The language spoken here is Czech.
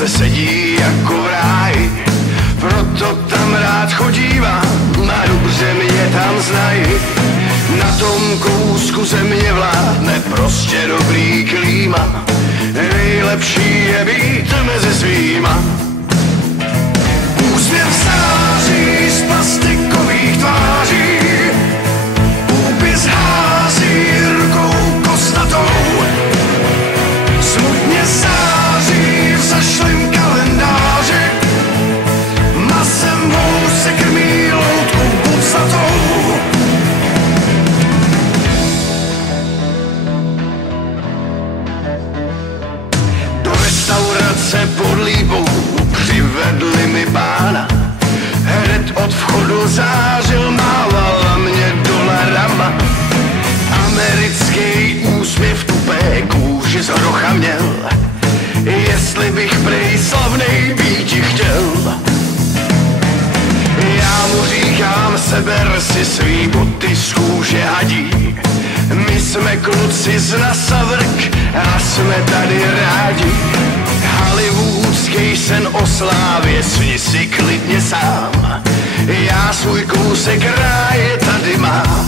slunce sedí jako v ráji, proto tam rád chodívám a dobře mě tam znají. Na tom kousku země vládne prostě dobrý klíma, nejlepší je být mezi svýma. Úsměv září z plastikových tváří, úpis hází rukou kostnatou. Smutně září v zašlém kalendáři, masem mou se krmí loutkou podstatou. Do restaurace pod líbou přivedli mi pána, hned od vchodu zářil, mávala mě dolarama. Americký úsměv, tupé kůži z hrocha měl, jestli bych prej slavnej býti chtěl. Já mu říkám, seber si svý boty z kůže hadí, my jsme kluci z nasa vrk a jsme tady rádi. Hollywoodský sen o slávě sni si klidně sám, já svůj kousek ráje tady mám.